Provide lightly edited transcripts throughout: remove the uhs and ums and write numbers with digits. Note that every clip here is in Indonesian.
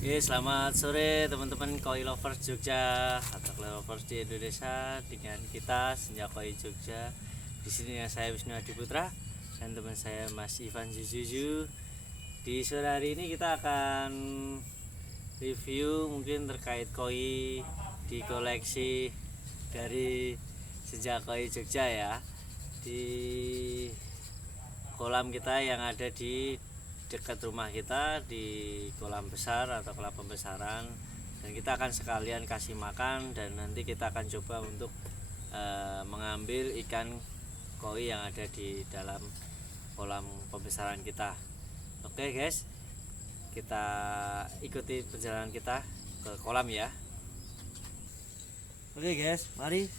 Oke, selamat sore teman-teman Koi Lovers Jogja atau Koi Lovers di Indonesia dengan kita Senja Koi Jogja. Di sini saya Wisnu Adi Putra dan teman saya Mas Ivan Zuzuzu. Di sore hari ini kita akan review mungkin terkait koi di koleksi dari Senja Koi Jogja ya. Di kolam kita yang ada di dekat rumah kita di kolam besar atau kolam pembesaran, dan kita akan sekalian kasih makan dan nanti kita akan coba untuk mengambil ikan koi yang ada di dalam kolam pembesaran kita. Oke guys, kita ikuti perjalanan kita ke kolam ya. Oke guys, mari.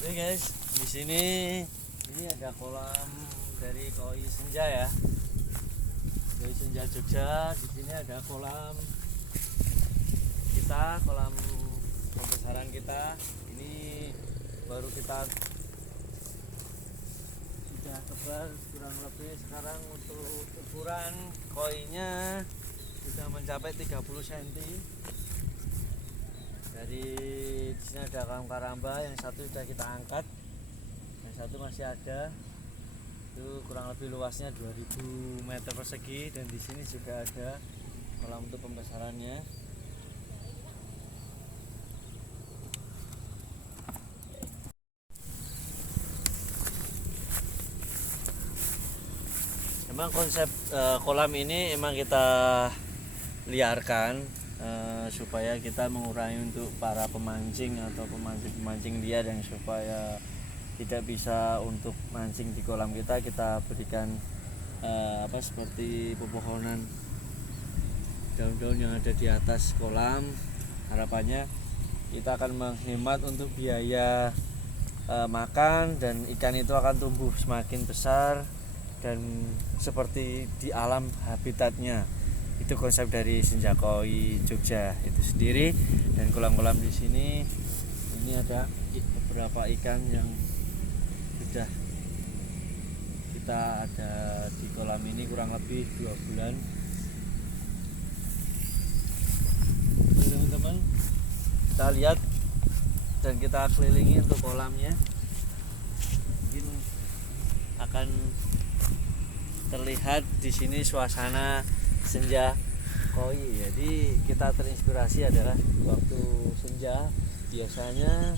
Oke guys, di sini ini ada kolam dari Koi Senja ya. Koi Senja Jogja. Di sini ada kolam kita, kolam pembesaran kita. Ini baru kita sudah tebar kurang lebih, sekarang untuk ukuran koinya sudah mencapai 30 cm. Dari sini ada karamba, yang satu sudah kita angkat, yang satu masih ada. Itu kurang lebih luasnya 2000 meter persegi, dan di sini juga ada kolam untuk pembesarannya. Memang konsep kolam ini emang kita liarkan supaya kita mengurangi untuk para pemancing atau pemancing liar yang supaya tidak bisa untuk mancing di kolam kita berikan seperti pepohonan, daun-daun yang ada di atas kolam. Harapannya kita akan menghemat untuk biaya makan, dan ikan itu akan tumbuh semakin besar dan seperti di alam habitatnya. Itu konsep dari Senja Koi Jogja itu sendiri. Dan kolam-kolam di sini ini ada beberapa ikan yang sudah kita ada di kolam ini kurang lebih 2 bulan. Oke, teman-teman, kita lihat dan kita kelilingi untuk kolamnya. Mungkin akan terlihat di sini suasana senja koi. Jadi kita terinspirasi adalah waktu senja, biasanya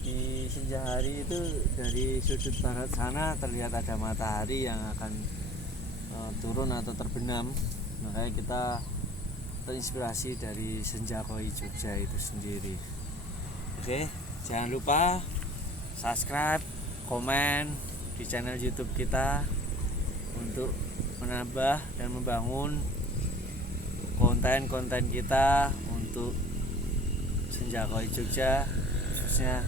di senja hari itu dari sudut barat sana terlihat ada matahari yang akan turun atau terbenam. Makanya kita terinspirasi dari Senja Koi Jogja itu sendiri. Oke, jangan lupa subscribe, komen di channel YouTube kita untuk menambah dan membangun konten-konten kita untuk Senja Koi Jogja, khususnya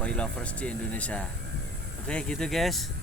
Koi Lovers di Indonesia. Oke, gitu guys.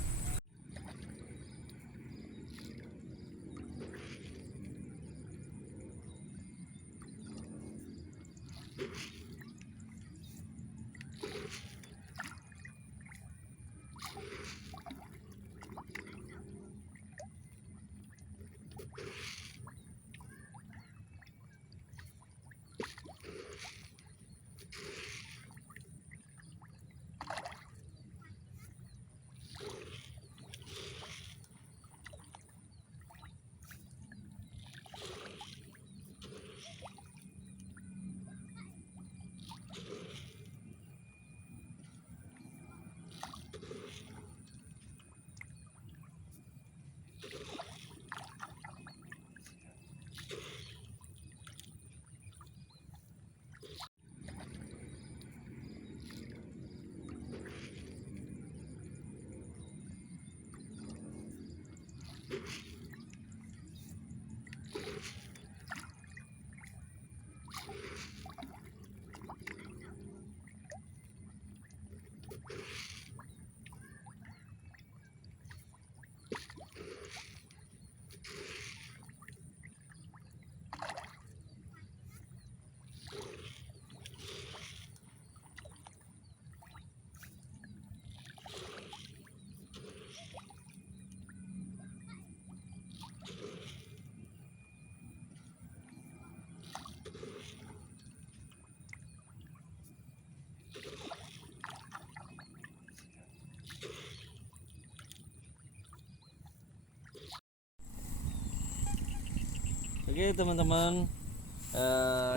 Oke teman-teman,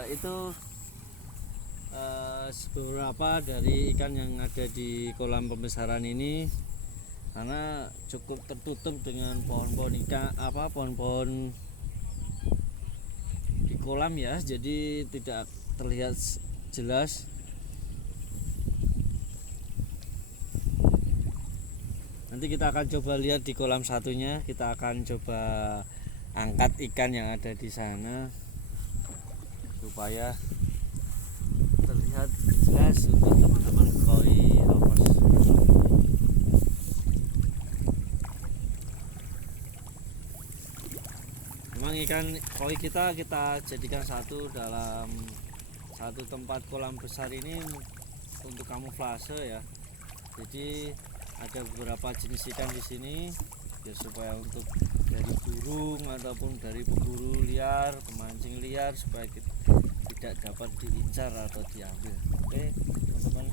itu beberapa dari ikan yang ada di kolam pembesaran ini, karena cukup tertutup dengan pohon-pohon ikan, pohon-pohon di kolam ya, jadi tidak terlihat jelas. Nanti kita akan coba lihat di kolam satunya, kita akan coba angkat ikan yang ada di sana supaya terlihat jelas untuk teman-teman koi lovers. Memang ikan koi kita jadikan satu dalam satu tempat kolam besar ini untuk kamuflase ya. Jadi ada beberapa jenis ikan di sini ya, supaya untuk dari burung ataupun dari pemburu liar, pemancing liar, supaya kita tidak dapat diincar atau diambil. Oke teman-teman.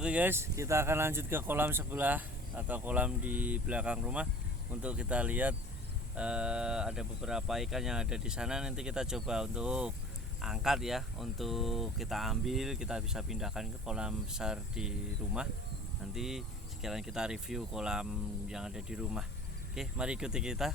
Oke guys, kita akan lanjut ke kolam sebelah atau kolam di belakang rumah untuk kita lihat ada beberapa ikan yang ada di sana. Nanti kita coba untuk angkat ya, untuk kita ambil, kita bisa pindahkan ke kolam besar di rumah. Nanti sekalian kita review kolam yang ada di rumah. Oke, mari ikuti kita.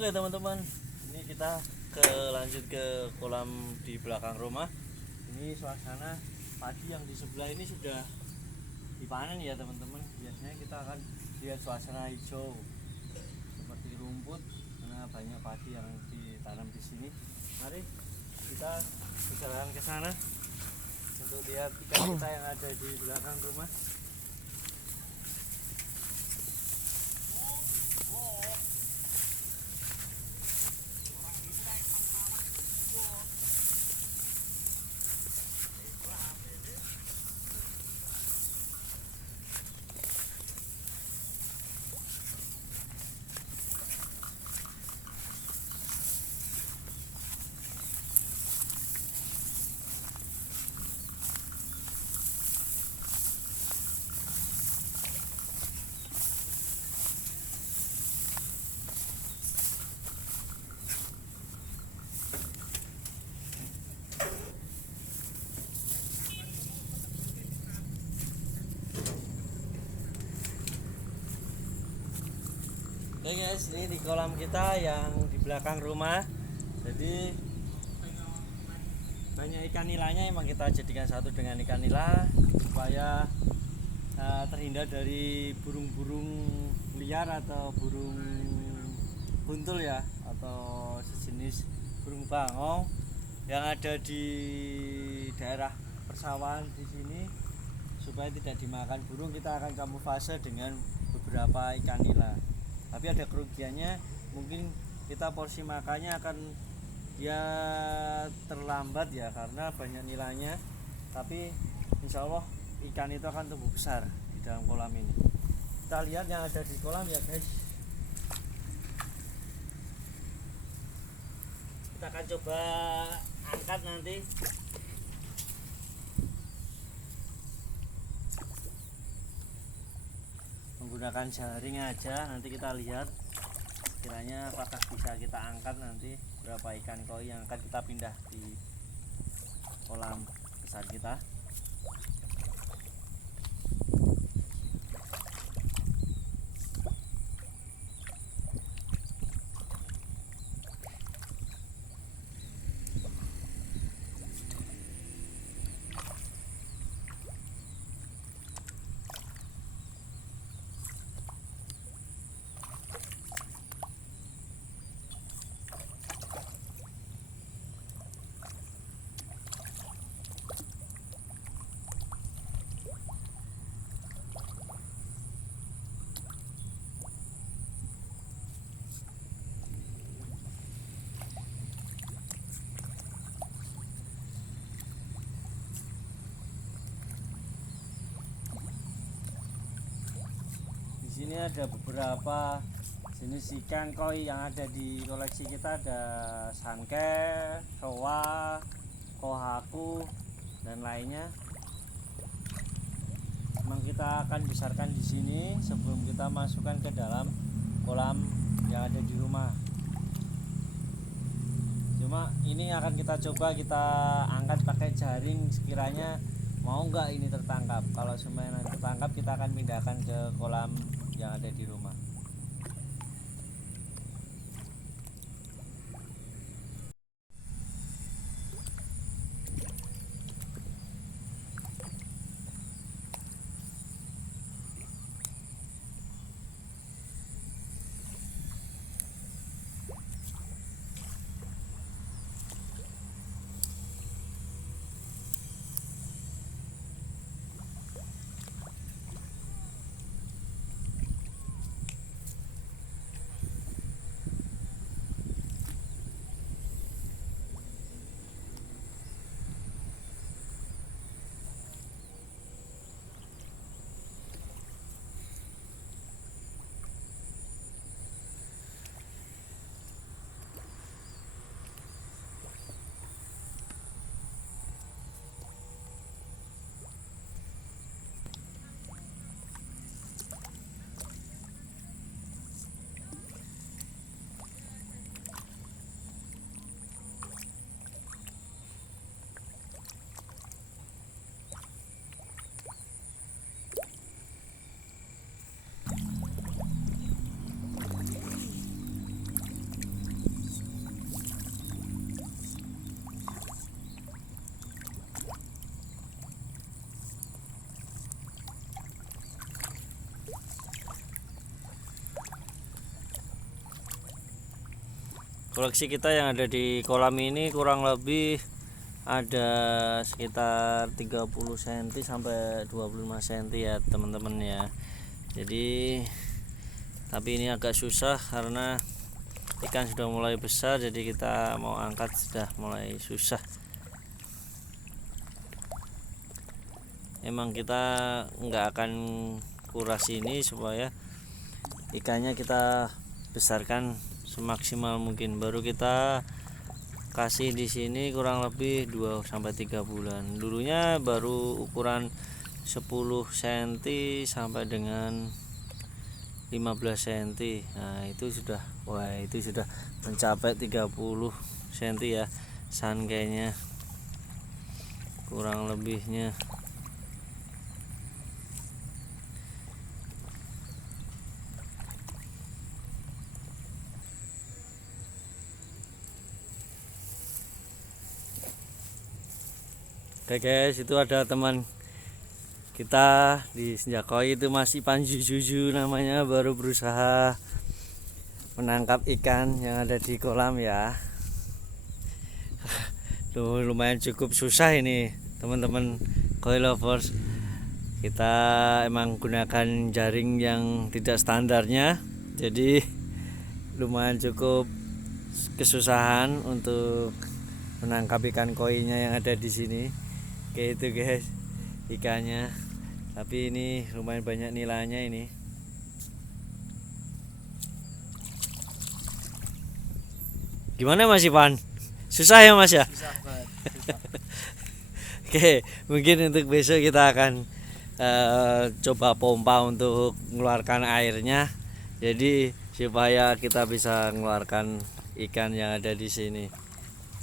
Oke teman-teman, ini kita lanjut ke kolam di belakang rumah. Ini suasana padi yang di sebelah ini sudah dipanen ya teman-teman. Biasanya kita akan lihat suasana hijau seperti rumput karena banyak padi yang ditanam di sini. Mari kita berjalan ke sana untuk lihat ikan kita yang ada di belakang rumah. Oke guys, ini di kolam kita yang di belakang rumah. Jadi banyak ikan nilainya, emang kita jadikan satu dengan ikan nila supaya terhindar dari burung-burung liar atau burung buntul ya, atau sejenis burung bangong yang ada di daerah persawahan di sini. Supaya tidak dimakan burung, kita akan kamuflase dengan beberapa ikan nila. Tapi ada kerugiannya, mungkin kita porsi makannya akan ya terlambat ya karena banyak nilainya. Tapi insya Allah ikan itu akan tumbuh besar di dalam kolam ini. Kita lihat yang ada di kolam ya guys. Kita akan coba angkat nanti. Menggunakan jaring aja, nanti kita lihat kiranya apakah bisa kita angkat nanti berapa ikan koi yang akan kita pindah di kolam besar kita. Di sini ada beberapa jenis ikan koi yang ada di koleksi kita, ada sanke, showa, kohaku dan lainnya. Memang kita akan besarkan di sini sebelum kita masukkan ke dalam kolam yang ada di rumah. Cuma ini akan kita coba kita angkat pakai jaring, sekiranya mau nggak ini tertangkap. Kalau semuanya tertangkap, kita akan pindahkan ke kolam yang ada di rumah. Koleksi kita yang ada di kolam ini kurang lebih ada sekitar 30 cm sampai 25 cm ya teman-teman ya. Jadi tapi ini agak susah karena ikan sudah mulai besar, jadi kita mau angkat sudah mulai susah. Emang kita nggak akan kuras ini supaya ikannya kita besarkan semaksimal mungkin, baru kita kasih di sini kurang lebih 2-3 bulan. Dulunya baru ukuran 10 cm sampai dengan 15 cm. Nah, itu sudah mencapai 30 cm ya sankenya kurang lebihnya. Oke guys, itu ada teman kita di Senjakoi itu masih Panju Juju namanya, baru berusaha menangkap ikan yang ada di kolam ya. Tuh lumayan cukup susah ini teman-teman koi lovers. Kita emang gunakan jaring yang tidak standarnya, jadi lumayan cukup kesusahan untuk menangkap ikan koinya yang ada di sini. Oke itu guys ikannya, tapi ini lumayan banyak nilainya ini. Gimana Mas Ivan? Susah ya Mas ya? Susah banget. Oke, mungkin untuk besok kita akan coba pompa untuk mengeluarkan airnya, jadi supaya kita bisa mengeluarkan ikan yang ada di sini.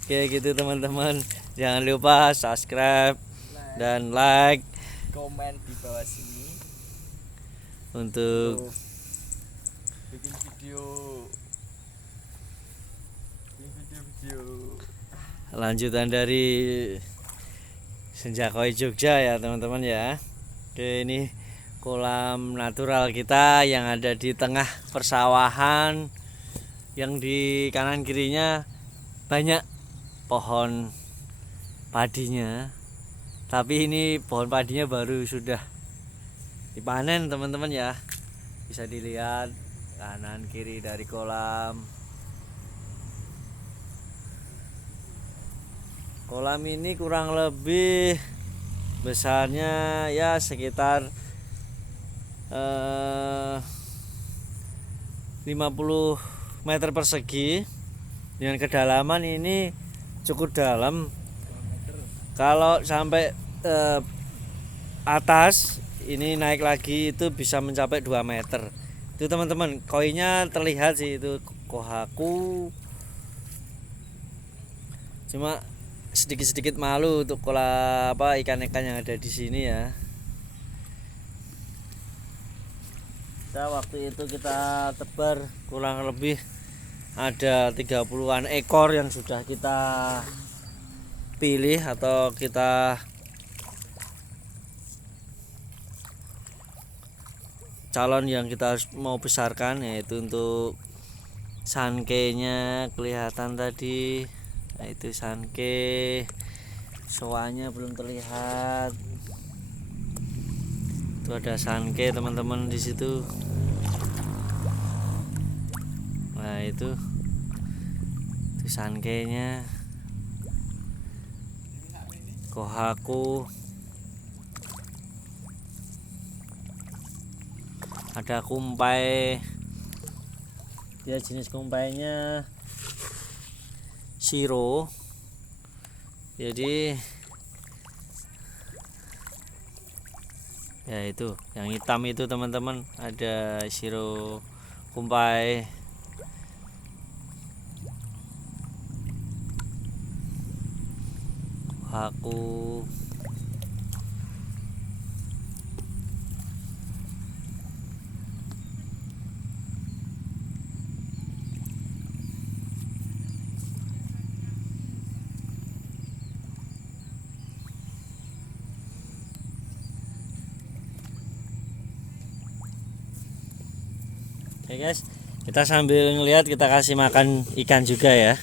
Oke gitu teman-teman, jangan lupa subscribe dan like, Komen di bawah sini untuk bikin video lanjutan dari Senjakoi Jogja ya teman-teman ya. Oke, ini kolam natural kita yang ada di tengah persawahan, yang di kanan kirinya banyak pohon padinya, tapi ini pohon padinya baru sudah dipanen teman-teman ya. Bisa dilihat kanan kiri dari kolam. Kolam ini kurang lebih besarnya ya sekitar 50 meter persegi, dengan kedalaman ini cukup dalam. Kalau sampai atas ini naik lagi itu bisa mencapai 2 meter. Itu teman-teman, koinya terlihat sih itu kohaku. Cuma sedikit-sedikit malu untuk ikan-ikan yang ada di sini ya. Waktu itu kita tebar kurang lebih ada 30-an ekor yang sudah kita pilih atau kita calon yang kita mau besarkan, yaitu untuk sankenya kelihatan tadi. Nah, itu sanke, soanya belum terlihat. Itu ada sanke teman-teman di situ. Nah, itu sankenya. Kohaku. Ada kumpai. Dia jenis kumpainya Shiro. Jadi ya itu yang hitam itu teman-teman, ada Shiro kumpai. Aku oke guys, Kita sambil ngelihat kita kasih makan ikan juga ya.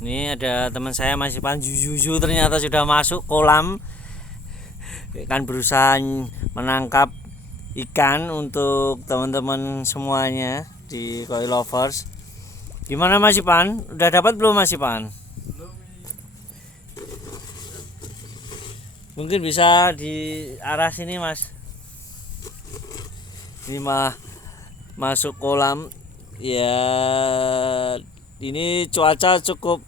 Ini ada teman saya masih Juju ternyata sudah masuk kolam. Kan berusaha menangkap ikan untuk teman-teman semuanya di Koi Lovers. Gimana Mas Ipan? Udah dapat belum Mas Ipan? Mungkin bisa di arah sini Mas. Ini mah masuk kolam ya. Ini cuaca cukup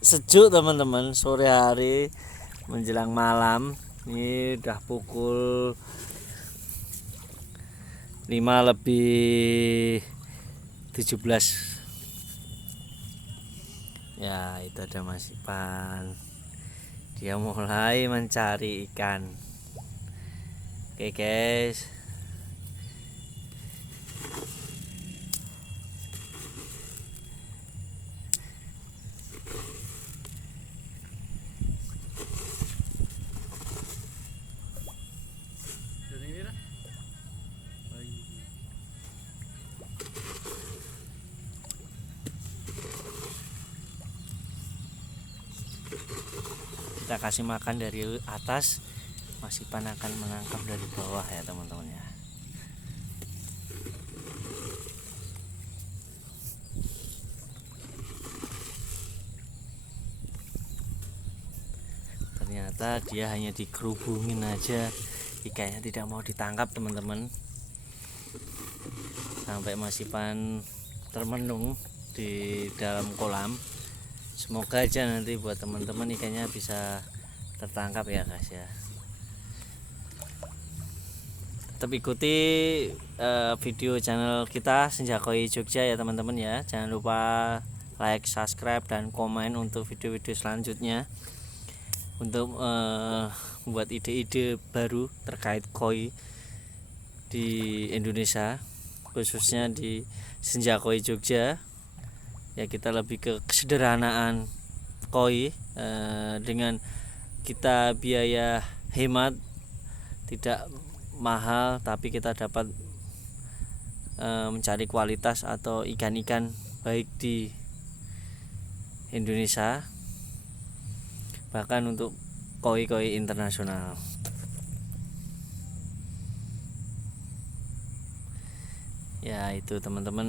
sejuk teman-teman, sore hari menjelang malam. Ini udah pukul 5:17. Ya, itu ada Mas Ipan. Dia mulai mencari ikan. Oke guys. Kita kasih makan dari atas, Mas Ipan akan menangkap dari bawah ya teman-teman ya. Ternyata dia hanya dikerubungin aja, ikannya tidak mau ditangkap teman-teman. Sampai Mas Ipan termenung di dalam kolam. Semoga aja nanti buat teman-teman ikannya bisa tertangkap ya guys ya. Tetap ikuti video channel kita Senja Koi Jogja ya teman-teman ya. Jangan lupa like, subscribe, dan komen untuk video-video selanjutnya. Untuk buat ide-ide baru terkait koi di Indonesia, khususnya di Senja Koi Jogja. Ya kita lebih ke kesederhanaan koi dengan kita biaya hemat, tidak mahal, tapi kita dapat mencari kualitas atau ikan-ikan baik di Indonesia, bahkan untuk koi-koi internasional. Ya itu teman-teman,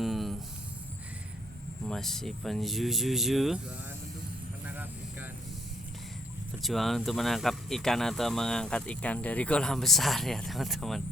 masih Juju perjuangan untuk menangkap ikan atau mengangkat ikan dari kolam besar ya teman-teman.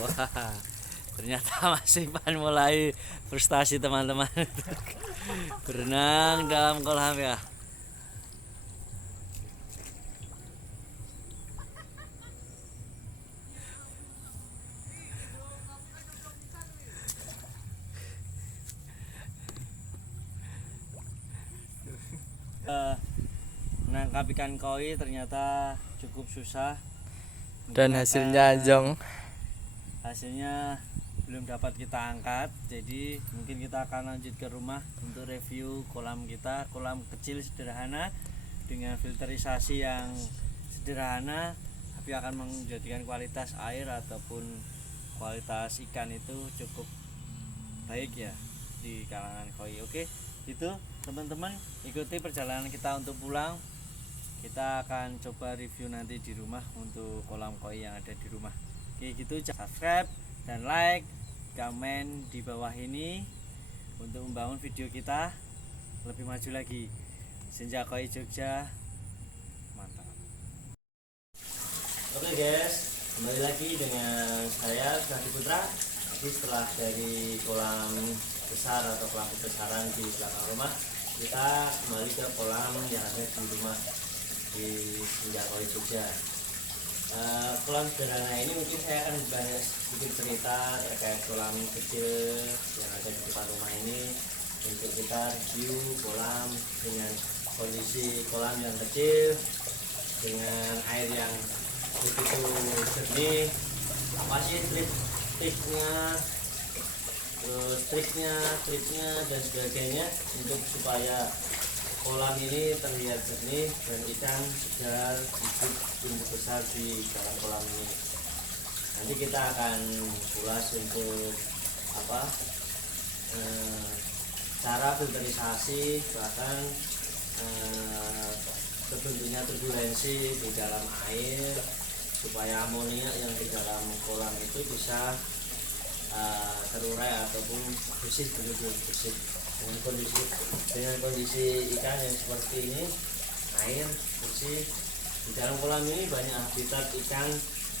Wah, ternyata Mas Ipan mulai frustasi teman-teman. Berenang dalam kolam ya. Menangkap ikan koi ternyata cukup susah. dan hasilnya jong. Hasilnya belum dapat kita angkat, jadi mungkin kita akan lanjut ke rumah untuk review kolam kita. Kolam kecil sederhana dengan filterisasi yang sederhana, tapi akan menjadikan kualitas air ataupun kualitas ikan itu cukup baik ya di kalangan koi. Oke, itu teman-teman, ikuti perjalanan kita untuk pulang. Kita akan coba review nanti di rumah untuk kolam koi yang ada di rumah. Oke gitu, subscribe dan like, komen di bawah ini untuk membangun video kita lebih maju lagi. Senja Koi Jogja, mantap. Oke guys, kembali lagi dengan saya Sadi Putra. Jadi setelah dari kolam besar atau kolam besaran di belakang rumah, kita kembali ke kolam yang ada di rumah di Senjakoi Jogja. Kolam sederhana ini mungkin saya akan bahas sedikit cerita terkait kolam kecil yang ada di depan rumah ini, untuk kita review kolam dengan kondisi kolam yang kecil dengan air yang begitu jernih, masih triknya, terus triknya dan sebagainya, untuk supaya kolam ini terlihat jernih dan ikan segar hidup tumbuh besar di dalam kolam ini. Nanti kita akan ulas untuk cara filterisasi, bahkan terbentuknya turbulensi di dalam air, supaya amoniak yang di dalam kolam itu bisa terurai ataupun bersih, benar-benar bersih. Dengan kondisi ikan yang seperti ini, air bersih di dalam kolam ini banyak habitat ikan.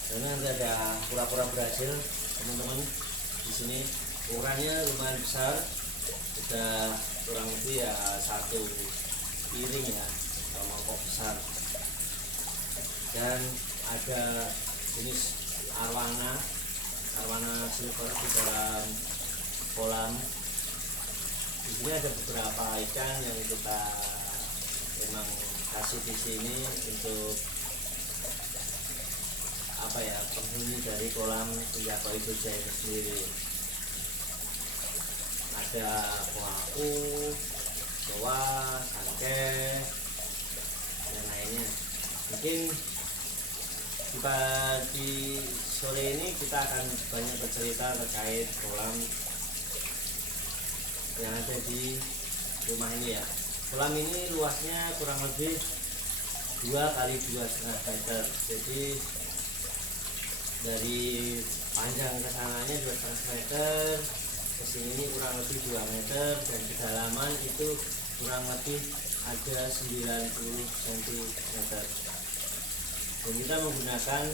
Karena ada kura-kura Brazil, teman-teman. Di sini ukurannya lumayan besar, sudah kurang lebih ya 1 piring ya, atau mangkok besar. Dan ada jenis arwana silver di dalam kolam. Di sini ada beberapa ikan yang kita memang kasih di sini untuk penghuni dari kolam Senjakoi Jogja itu sendiri. Ada kuaku, soa, sangke, dan lainnya. Mungkin di sore ini kita akan banyak bercerita terkait kolam yang ada di rumah ini ya. Kolam ini luasnya kurang lebih 2 kali 2,5 meter. Jadi dari panjang ke sananya 2,5 meter, ke sini kurang lebih 2 meter, dan kedalaman itu kurang lebih ada 90 cm. Dan kita menggunakan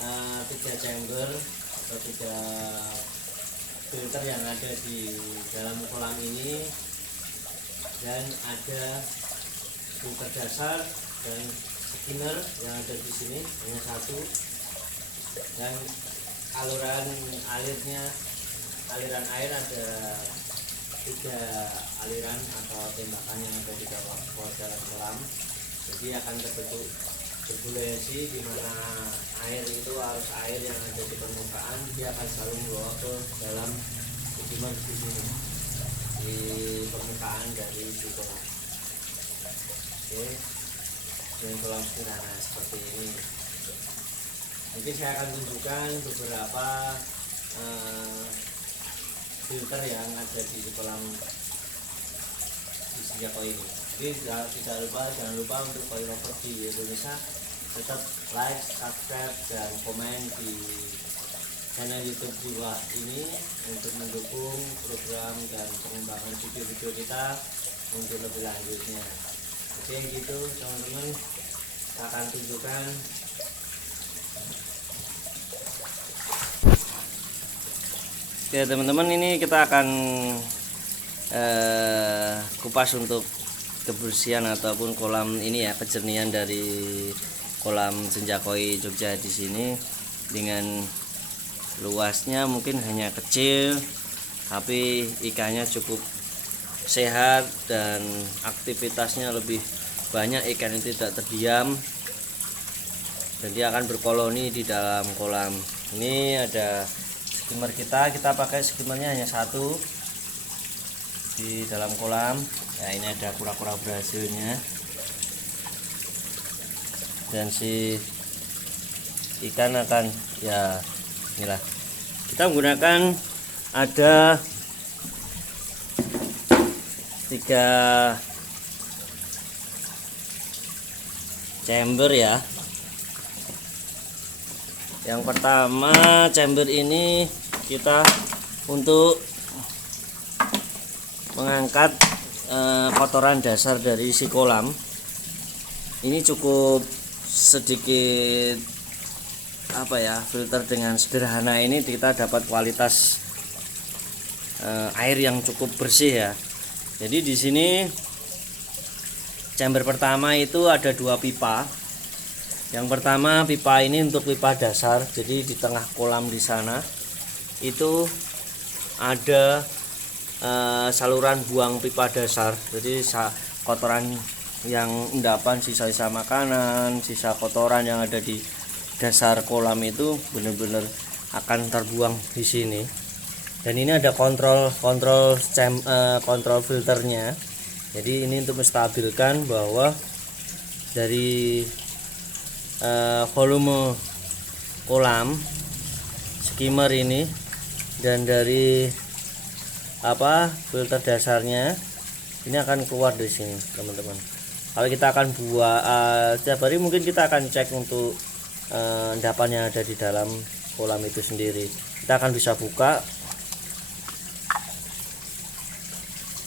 3 chamber atau 3 filter yang ada di dalam kolam ini, dan ada filter dasar dan skimmer yang ada di sini hanya 1, dan aliran air ada 3 aliran atau tembakan yang ada di dalam kolam. Jadi akan terbentuk turbulensi, di mana air itu arus air yang ada di permukaan dia akan selalu membawa ke dalam skimmer di sini, di permukaan dari si kolam. Oke, dengan kolam sederhana seperti ini. Mungkin saya akan tunjukkan beberapa filter yang ada di kolam di Senjakoi ini. Jadi jangan lupa untuk follower di Indonesia, tetap like, subscribe, dan komen di channel YouTube di bawah ini untuk mendukung program dan pengembangan video-video kita untuk lebih lanjutnya. Oke, gitu teman-teman, saya akan tunjukkan. Oke teman-teman, ini kita akan kupas untuk kebersihan ataupun kolam ini ya, kejernihan dari kolam Senjakoi Jogja di sini. Dengan luasnya mungkin hanya kecil, tapi ikannya cukup sehat dan aktivitasnya lebih banyak. Ikan itu tidak terdiam dan dia akan berkoloni di dalam kolam. Ini ada skimmer kita pakai skimmernya hanya 1 di dalam kolam. Nah, ini ada kura-kura Brazilnya, dan si ikan akan ya inilah. Kita menggunakan ada 3 chamber ya. Yang pertama, chamber ini kita untuk mengangkat kotoran dasar dari si kolam. Ini cukup sedikit filter dengan sederhana ini kita dapat kualitas air yang cukup bersih ya. Jadi di sini chamber pertama itu ada 2 pipa. Yang pertama pipa ini untuk pipa dasar. Jadi di tengah kolam di sana itu ada saluran buang pipa dasar. Jadi kotoran yang endapan, sisa-sisa makanan, sisa kotoran yang ada di dasar kolam itu benar-benar akan terbuang di sini. Dan ini ada kontrol filternya. Jadi ini untuk menstabilkan bahwa dari volume kolam skimmer ini dan dari filter dasarnya ini akan keluar dari sini, teman-teman. Kalau kita akan buat setiap hari, mungkin kita akan cek untuk endapan yang ada di dalam kolam itu sendiri. Kita akan bisa buka,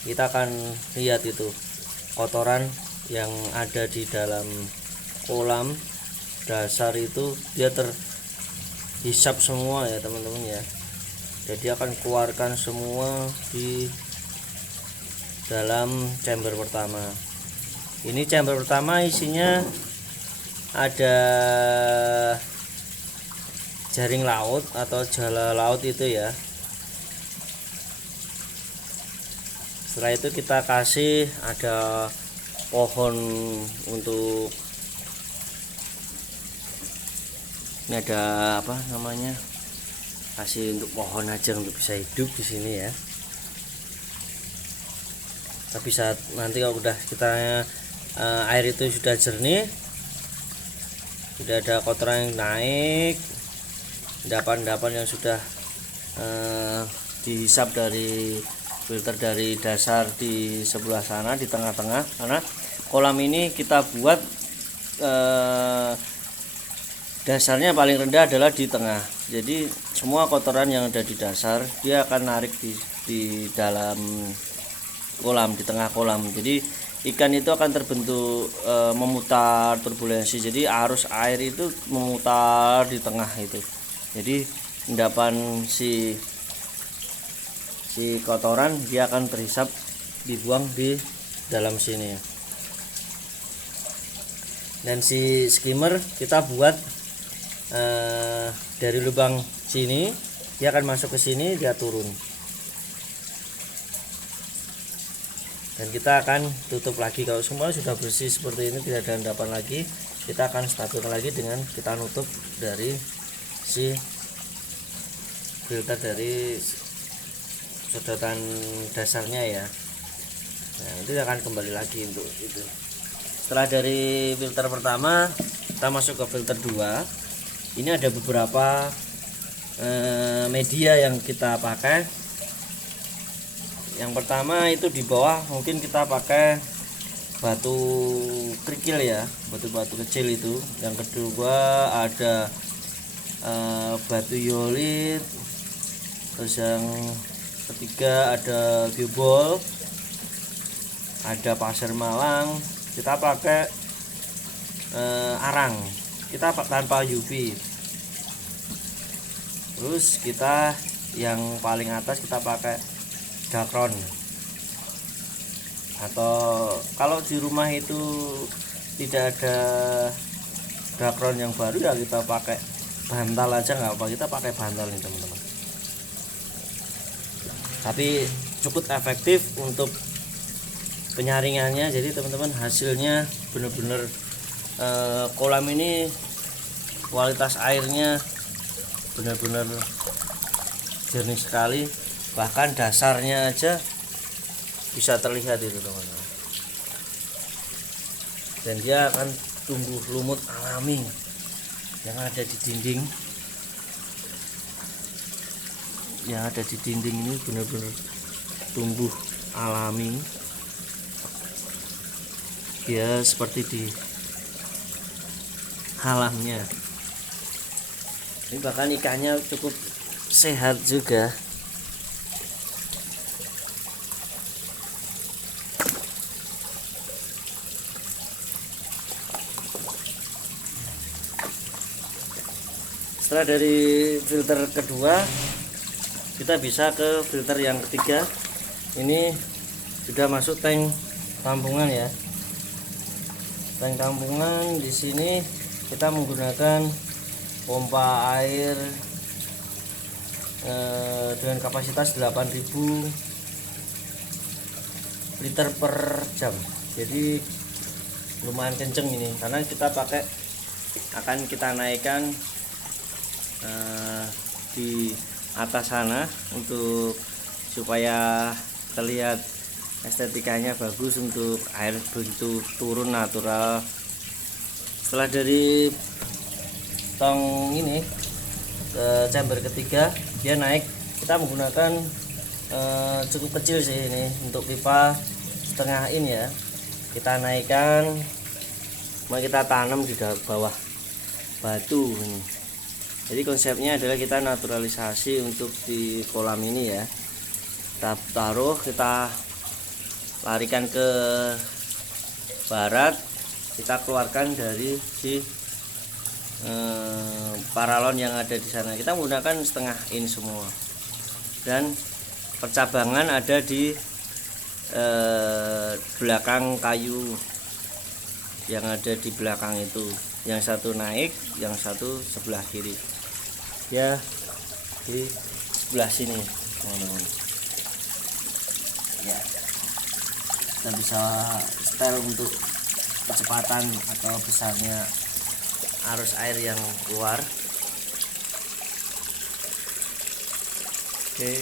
kita akan lihat itu kotoran yang ada di dalam kolam dasar itu dia terhisap semua ya teman-teman ya. Jadi akan keluarkan semua di dalam chamber pertama. Ini chamber pertama isinya ada jaring laut atau jala laut itu ya. Setelah itu kita kasih ada pohon untuk ini ada kasih untuk pohon aja untuk bisa hidup di sini ya. Tapi saat nanti kalau udah kita air itu sudah jernih, sudah ada kotoran yang naik, endapan-endapan yang sudah dihisap dari filter dari dasar di sebelah sana di tengah-tengah, karena kolam ini kita buat dasarnya paling rendah adalah di tengah. Jadi semua kotoran yang ada di dasar dia akan narik di dalam kolam, di tengah kolam. Jadi ikan itu akan terbentuk memutar turbulensi. Jadi arus air itu memutar di tengah itu. Jadi endapan si kotoran dia akan terhisap dibuang di dalam sini. Dan si skimmer kita buat dari lubang sini dia akan masuk ke sini, dia turun. Dan kita akan tutup lagi. Kalau semua sudah bersih seperti ini, tidak ada endapan lagi, kita akan stabilkan lagi dengan kita nutup dari si filter dari sedotan dasarnya ya. Nah, itu akan kembali lagi untuk itu. Setelah dari filter pertama, kita masuk ke filter 2. Ini ada beberapa media yang kita pakai. Yang pertama itu di bawah mungkin kita pakai batu kerikil ya, batu-batu kecil itu. Yang kedua ada batu yolit. Terus yang ketiga ada biobol, ada pasir malang. Kita pakai arang, kita tanpa UV. Terus kita yang paling atas kita pakai dakron, atau kalau di rumah itu tidak ada dakron yang baru ya kita pakai bantal aja, nggak apa, kita pakai bantal nih teman-teman. Tapi cukup efektif untuk penyaringannya. Jadi teman-teman, hasilnya benar-benar kolam ini kualitas airnya benar-benar jernih sekali. Bahkan dasarnya aja bisa terlihat itu teman-teman. Dan dia akan tumbuh lumut alami yang ada di dinding. Yang ada di dinding ini benar-benar tumbuh alami. Dia seperti di alamnya. Ini bahkan ikannya cukup sehat juga. Setelah dari filter kedua, kita bisa ke filter yang ketiga. Ini sudah masuk tank tampungan ya. Tank tampungan di sini kita menggunakan pompa air dengan kapasitas 8000 liter per jam. Jadi lumayan kenceng ini karena kita akan kita naikkan di atas sana untuk supaya terlihat estetikanya bagus, untuk air begitu turun natural. Setelah dari tong ini ke chamber ketiga, dia naik. Kita menggunakan cukup kecil sih ini untuk pipa setengah in ya. Kita naikkan, mau kita tanam di bawah batu ini. Jadi konsepnya adalah kita naturalisasi untuk di kolam ini ya. Kita taruh, kita larikan ke barat, kita keluarkan dari si paralon yang ada di sana. Kita menggunakan setengah in semua, dan percabangan ada di belakang kayu yang ada di belakang itu. Yang satu naik, yang satu sebelah kiri ya, di sebelah sini teman-teman ya. Kita bisa setel untuk kecepatan atau besarnya arus air yang keluar. Oke,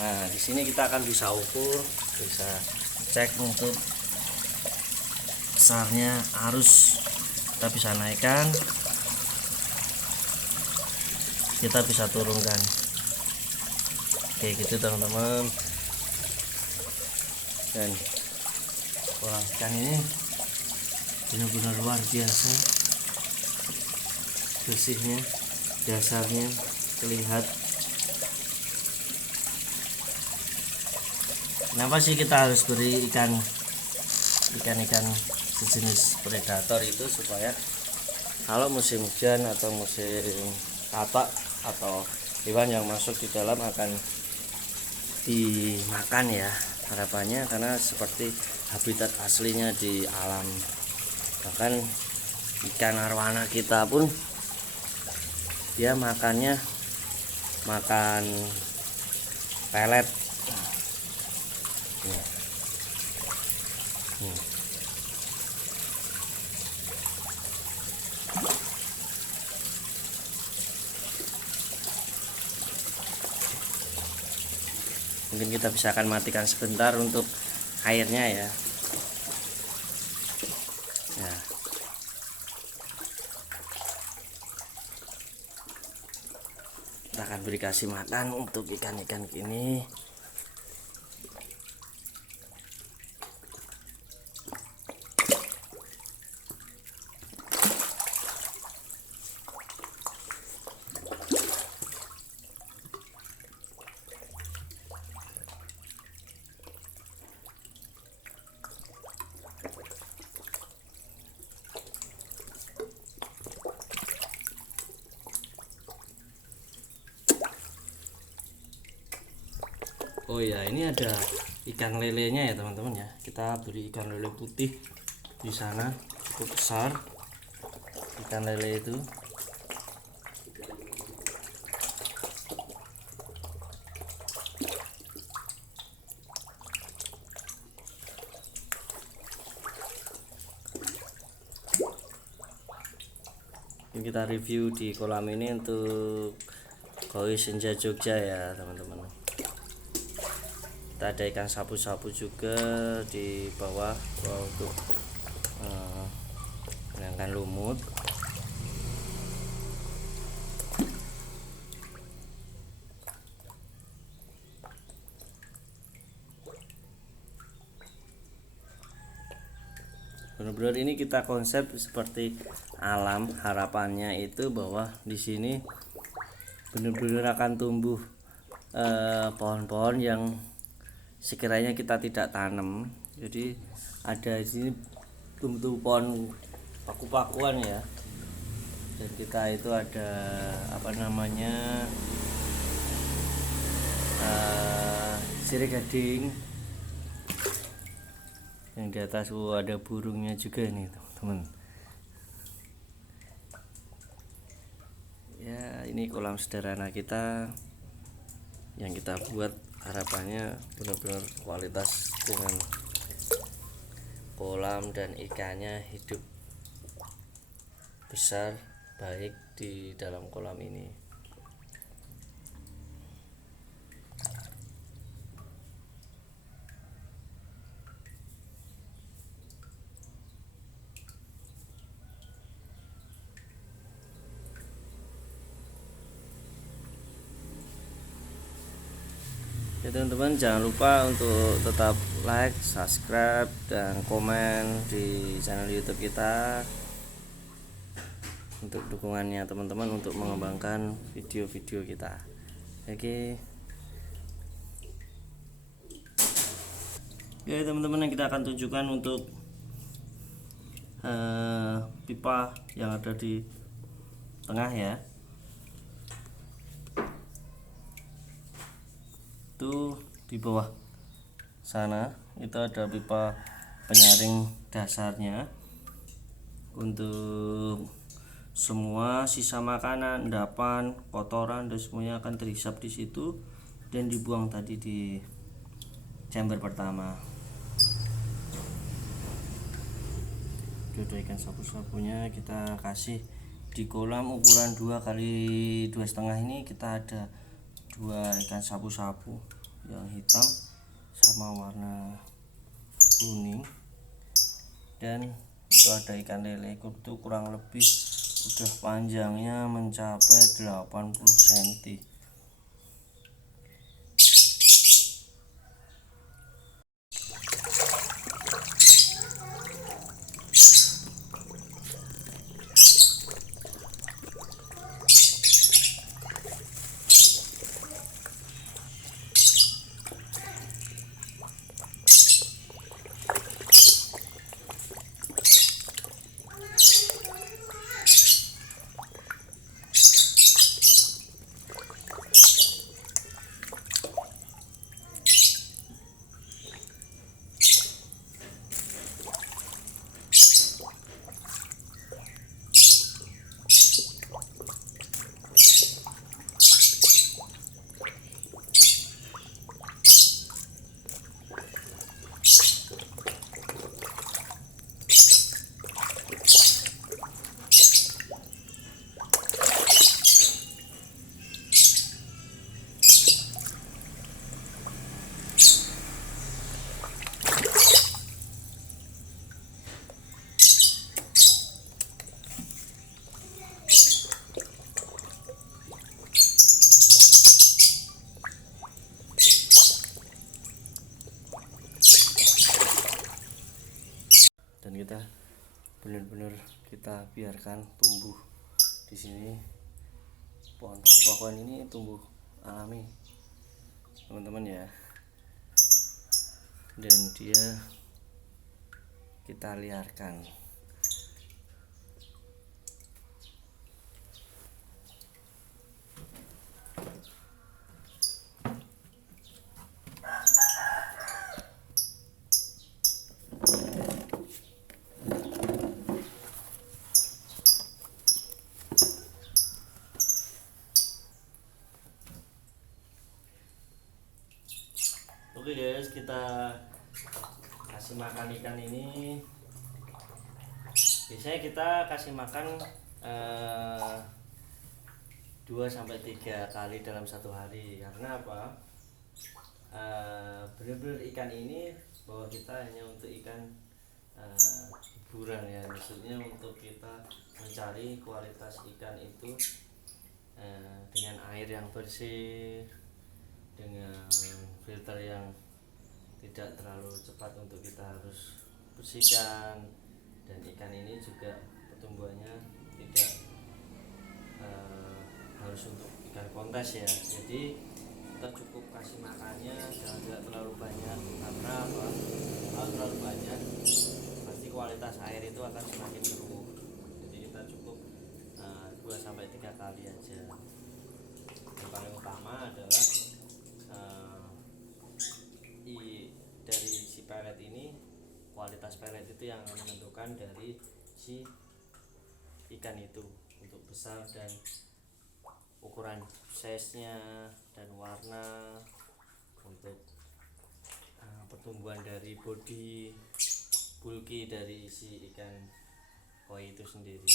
nah di sini kita akan bisa ukur, bisa cek untuk besarnya arus. Kita bisa naikkan, kita bisa turunkan. Oke gitu teman-teman. Dan kolam ikan ini benar-benar luar biasa bersihnya, dasarnya terlihat. Kenapa sih kita harus beri ikan sejenis predator itu? Supaya kalau musim hujan atau musim katak atau hewan yang masuk di dalam akan dimakan ya, harapannya, karena seperti habitat aslinya di alam. Bahkan ikan arwana kita pun dia makan pelet. Mungkin kita bisa akan matikan sebentar untuk airnya ya. Kita akan beri kasih makan untuk ikan-ikan ini. Oh ya, ini ada ikan lelenya ya teman-teman ya. Kita beri ikan lele putih di sana, cukup besar ikan lele itu. Ini kita review di kolam ini untuk koi senja Jogja ya teman-teman. Kita ada ikan sapu-sapu juga di bawah untuk menangkan lumut. Benar-benar ini kita konsep seperti alam. Harapannya itu bahwa di sini benar-benar akan tumbuh pohon-pohon yang sekiranya kita tidak tanam, Jadi ada di sini tumbuh pohon paku-pakuan ya. Dan kita itu ada apa namanya sirih gading. Yang di atas ada burungnya juga nih teman-teman. Ya ini kolam sederhana kita yang kita buat, harapannya benar-benar kualitas dengan kolam dan ikannya hidup besar baik di dalam kolam ini. Ya teman-teman, jangan lupa untuk tetap like, subscribe, dan komen di channel YouTube kita untuk dukungannya teman-teman untuk mengembangkan video-video kita. Oke. Oke teman-teman, yang kita akan tunjukkan untuk pipa yang ada di tengah ya. Itu di bawah sana itu ada pipa penyaring dasarnya untuk semua sisa makanan, endapan, kotoran dan semuanya akan terhisap di situ dan dibuang tadi di chamber pertama. Itu ikan sapu-sapunya kita kasih di kolam ukuran 2 kali 2,5 ini. Kita ada 2 ikan sapu-sapu yang hitam sama warna kuning, dan itu ada ikan lele. Itu kurang lebih udah panjangnya mencapai 80 cm. Dan kita benar-benar kita biarkan tumbuh di sini. Pohon paku-pakuan ini tumbuh alami teman-teman ya, dan dia kita liarkan. Oke guys, kita kasih makan ikan ini. Biasanya kita kasih makan 2-3 kali dalam satu hari. Karena apa? Benar-benar ikan ini bahwa kita hanya untuk ikan hiburan ya, maksudnya untuk kita mencari kualitas ikan itu dengan air yang bersih, dengan filter yang tidak terlalu cepat untuk kita harus bersihkan, dan ikan ini juga pertumbuhannya tidak harus untuk ikan kontes ya. Jadi kita cukup kasih makannya, jangan tidak terlalu banyak, karena apa, kalau terlalu banyak pasti kualitas air itu akan semakin keruh. Jadi kita cukup 2-3 kali aja. Yang paling utama adalah dari si pelet ini, kualitas pelet itu yang menentukan dari si ikan itu untuk besar dan ukuran size-nya dan warna, untuk pertumbuhan dari body bulky dari si ikan koi itu sendiri.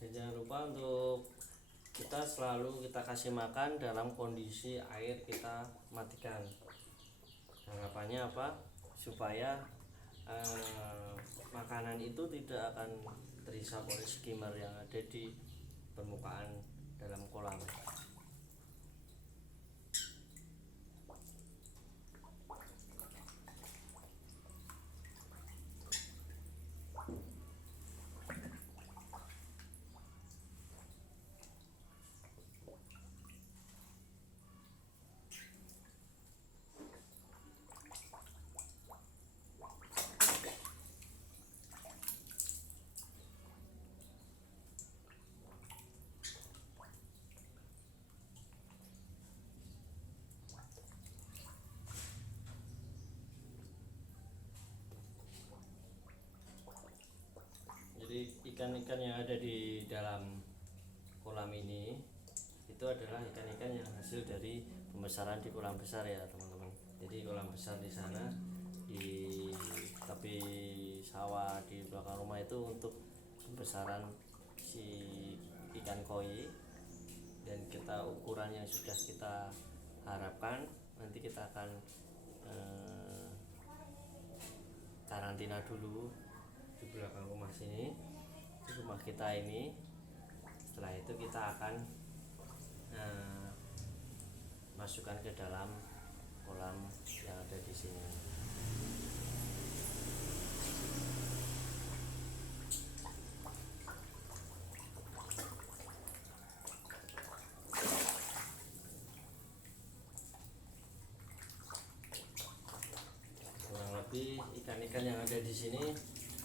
Dan jangan lupa untuk kita selalu kita kasih makan dalam kondisi air kita matikan. Harapannya apa? Supaya makanan itu tidak akan terhisap oleh skimmer yang ada di permukaan dalam kolam. Jadi ikan-ikan yang ada di dalam kolam ini itu adalah ikan-ikan yang hasil dari pembesaran di kolam besar ya teman-teman. Jadi kolam besar di sana, di tepi sawah di belakang rumah itu untuk pembesaran si ikan koi, dan kita ukuran yang sudah kita harapkan nanti kita akan karantina dulu di belakang rumah sini, di rumah kita ini. Setelah itu kita akan masukkan ke dalam kolam yang ada di sini. Kurang lebih ikan-ikan yang ada di sini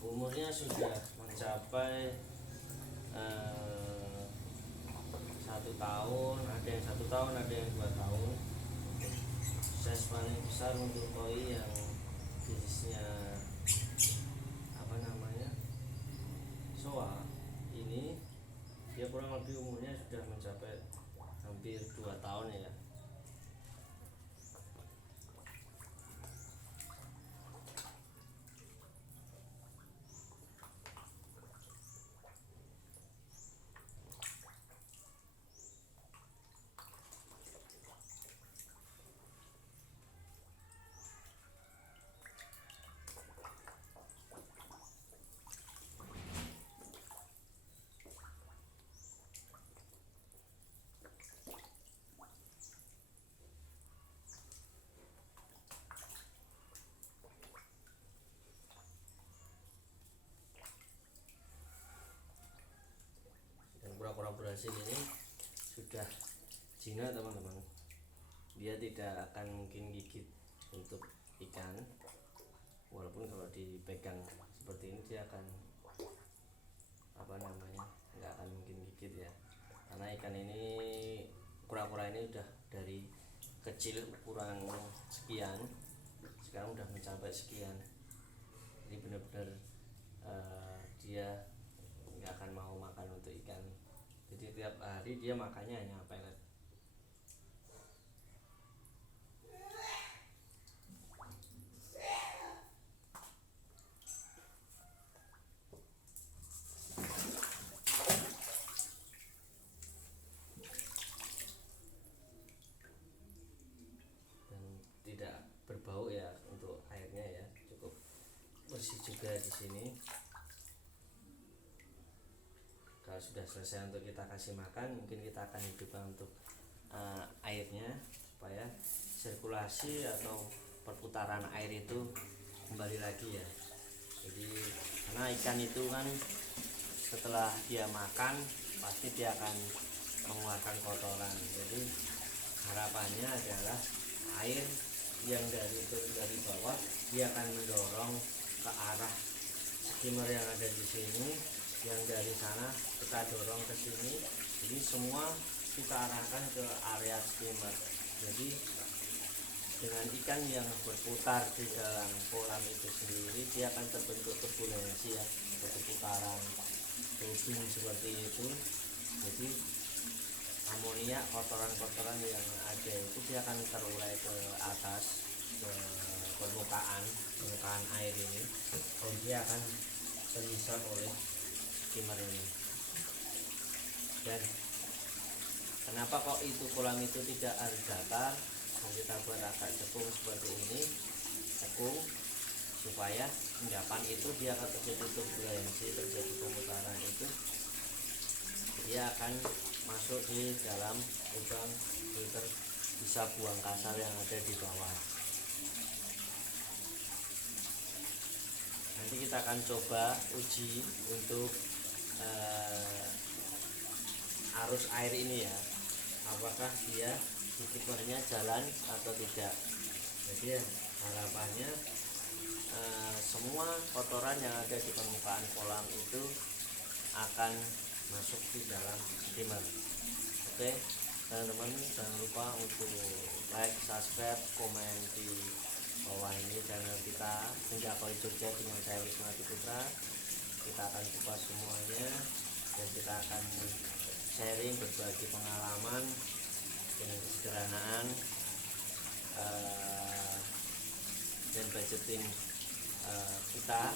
umurnya sudah mencapai 1 tahun, ada yang 1 tahun, ada yang 2 tahun. Size paling besar untuk koi yang jenisnya soa ini, dia kurang lebih umurnya sudah mencapai hampir 2 tahun ya. Dan kura-kura Brasil ini sudah Cina teman-teman, dia tidak akan mungkin gigit untuk ikan, walaupun kalau dipegang seperti ini dia akan nggak akan mungkin gigit ya, karena ikan ini kura-kura ini udah dari kecil ukuran sekian, sekarang udah mencapai sekian. Ini benar-benar dia nggak akan mau makan untuk ikan, jadi tiap hari dia makannya hanya pelet. Dan tidak berbau ya untuk airnya ya, cukup bersih juga di sini. Kalau sudah selesai untuk kita kasih makan, mungkin kita akan hidupkan untuk airnya supaya sirkulasi atau perputaran air itu kembali lagi ya. Jadi karena ikan itu kan setelah dia makan pasti dia akan mengeluarkan kotoran. Jadi harapannya adalah air yang dari bawah dia akan mendorong ke arah skimmer yang ada di sini, yang dari sana kita dorong ke sini, jadi semua kita arahkan ke area skimmer. Jadi dengan ikan yang berputar di dalam kolam itu sendiri, dia akan terbentuk turbulensi ya, perputaran turbin seperti itu. Jadi amonia, kotoran-kotoran yang ada itu dia akan terurai ke atas, ke permukaan air ini, dan dia akan terhisap oleh skimmer ini. Dan kenapa kok itu kolam itu tidak harus datar, nah, kita buat agak cekung seperti ini, cekung supaya endapan itu dia akan terjadi turbulensi, terjadi pemutaran itu, dia akan masuk di dalam lubang filter, bisa buang kasar yang ada di bawah. Nanti kita akan coba uji untuk arus air ini ya, apakah dia skimmernya jalan atau tidak. Jadi harapannya semua kotoran yang ada di permukaan kolam itu akan masuk di dalam skimmer. Oke teman-teman, jangan lupa untuk like, subscribe, komen di bawah ini channel kita Senja Koi Jogja dengan saya Wisnu Adi Putra. Kita akan kupas semuanya dan kita akan sharing, berbagi pengalaman dengan kesederhanaan dan budgeting kita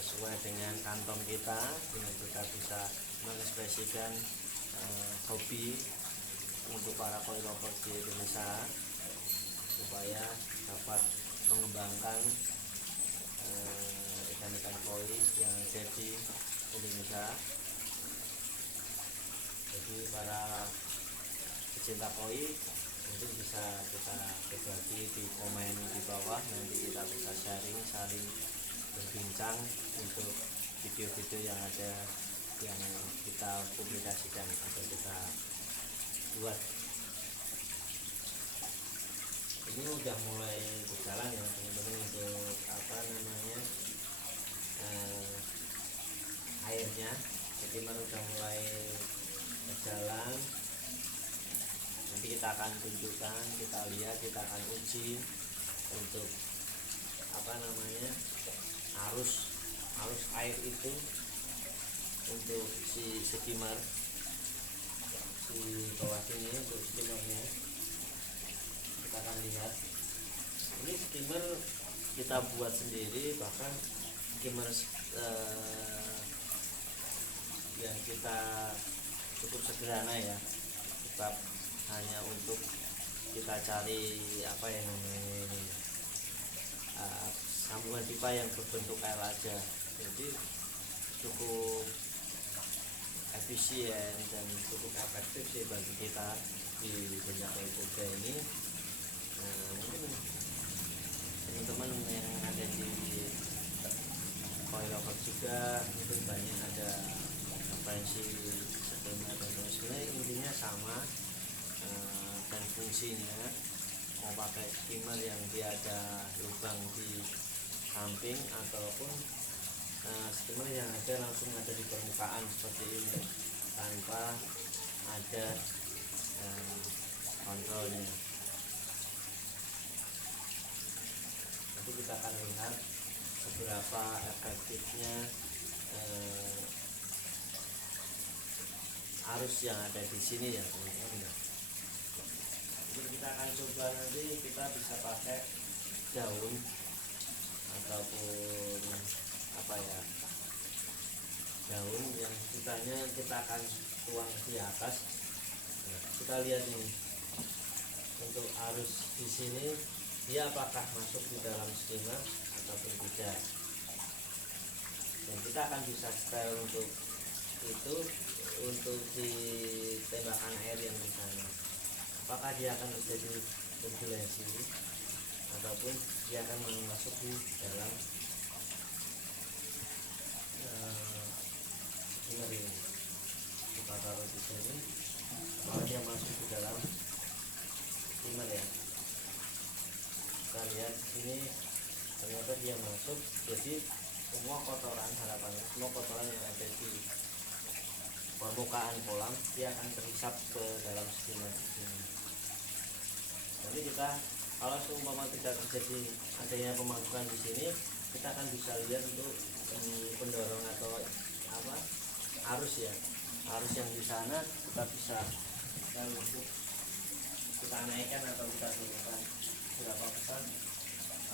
sesuai dengan kantong kita, dengan kita bisa mengekspresikan hobi untuk para koi lover di Indonesia, supaya dapat mengembangkan ikan-ikan koi yang ada di Indonesia. Jadi para pecinta koi mungkin bisa kita berbagi di komen di bawah, nanti kita bisa sharing, saling berbincang untuk video-video yang ada yang kita publikasikan atau kita buat. Ini udah mulai berjalan ya teman-teman, untuk airnya, jadi udah mulai berjalan. Nanti kita akan tunjukkan, kita lihat, kita akan uji untuk arus air itu untuk si skimmer di bawah sini. Untuk skimmernya kita akan lihat, ini skimmer kita buat sendiri, bahkan skimmer yang kita cukup sederhana ya, sebab hanya untuk kita cari sambungan pipa yang berbentuk L aja. Jadi cukup efisien dan cukup efektif sih bagi kita di Senja Koi Jogja ini. Mungkin teman-teman yang ada di koi lover juga mungkin banyak ada referensi skimmer dan sebagainya, intinya sama, dan fungsinya. Mau pakai skimmer yang dia ada lubang di samping ataupun skimmer yang ada langsung ada di permukaan seperti ini tanpa ada kontrolnya. Nanti kita akan lihat seberapa efektifnya arus yang ada di sini ya teman-teman. Jadi kita akan coba nanti kita bisa pakai daun ataupun apa ya, daun yang sisanya kita akan tuang di atas. Nah, kita lihat ini untuk arus di sini dia apakah masuk di dalam skimmer ataupun tidak. Dan kita akan bisa setel untuk itu, untuk di tembakan air yang di sana. Apakah dia akan terjadi turbulensi ataupun dia akan masuk di dalam skimmer ini. Kita taruh di sini, kalau dia masuk di dalam skimmer ya. Kita lihat sini ternyata dia masuk, jadi semua kotoran, harapannya semua kotoran yang ada di permukaan kolam dia akan terhisap ke dalam skimmer ini. Nanti kita kalau seumpama tidak terjadi adanya pemangkukan di sini, kita akan bisa lihat untuk pendorong atau apa arus ya, arus yang di sana kita bisa untuk kita naikkan atau kita turunkan berapa besar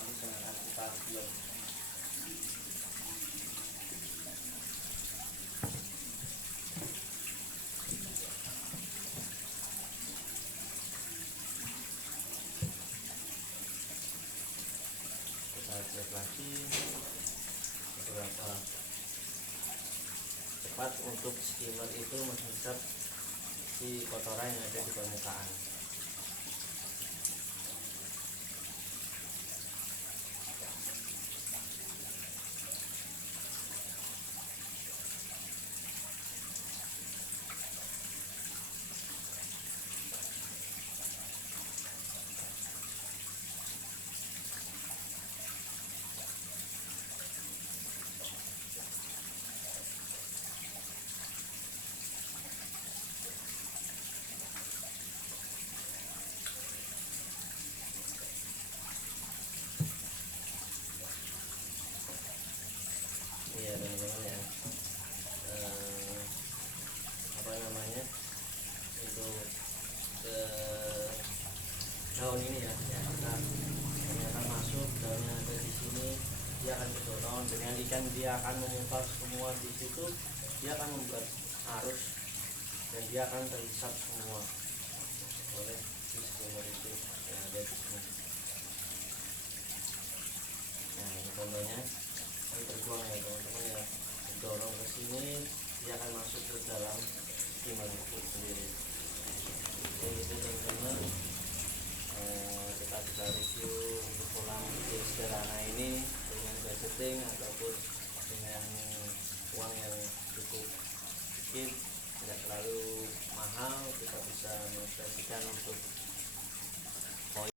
arus yang akan kita buat. Kita cek lagi beberapa cepat untuk skimmer itu menghisap si kotoran yang ada di permukaan. Iya teman-teman ya, apa namanya, untuk daun ini ya, kita ternyata masuk daunnya ada di sini, dia akan kedorong dengan ikan, dia akan memutar semua di situ, dia akan membuat arus dan dia akan terhisap semua oleh si skimmer itu yang ada di sini. Nah ini contohnya, ini terbuang ya teman-teman ya, dorong ke sini dia akan masuk ke dalam skimmer itu sendiri. Oke itu teman-teman, kita bisa review untuk kolam kecil sederhana ini dengan budgeting ataupun dengan uang yang cukup sedikit, tidak terlalu mahal, kita bisa menginvestasikan untuk